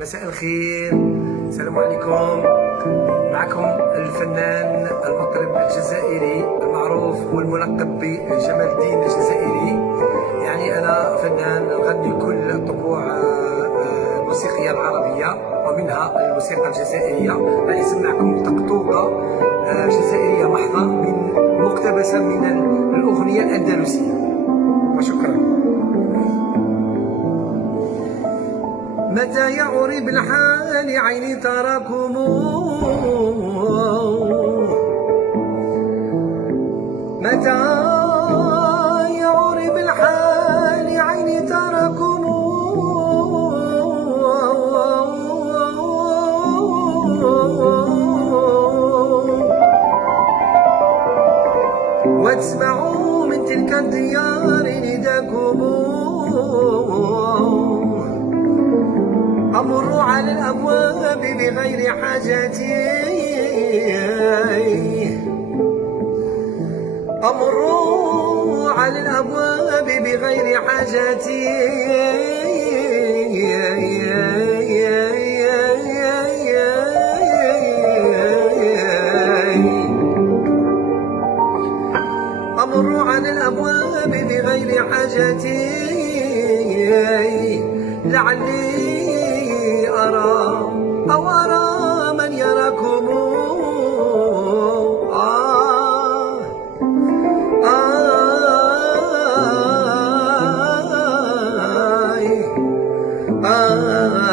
مساء الخير، السلام عليكم. معكم الفنان المطرب الجزائري المعروف والملقب بجمال الدين الجزائري. يعني أنا فنان أغني كل الطبوع الموسيقية العربية ومنها الموسيقى الجزائرية. يعني سمعكم طقطوقة جزائرية محضة مقتبسة من الأغنية الأندلسية. وشكرا. متى يعرب الحال عيني تراكم، متى يعرب الحال عيني تراكم، واسمعوا من تلك الديار نداكم. أمر على الأبواب بغير حاجتي، أمر على الأبواب بغير حاجتي، أمر على الأبواب بغير حاجتي، لعلي أرى أو أرى من يراكم. آه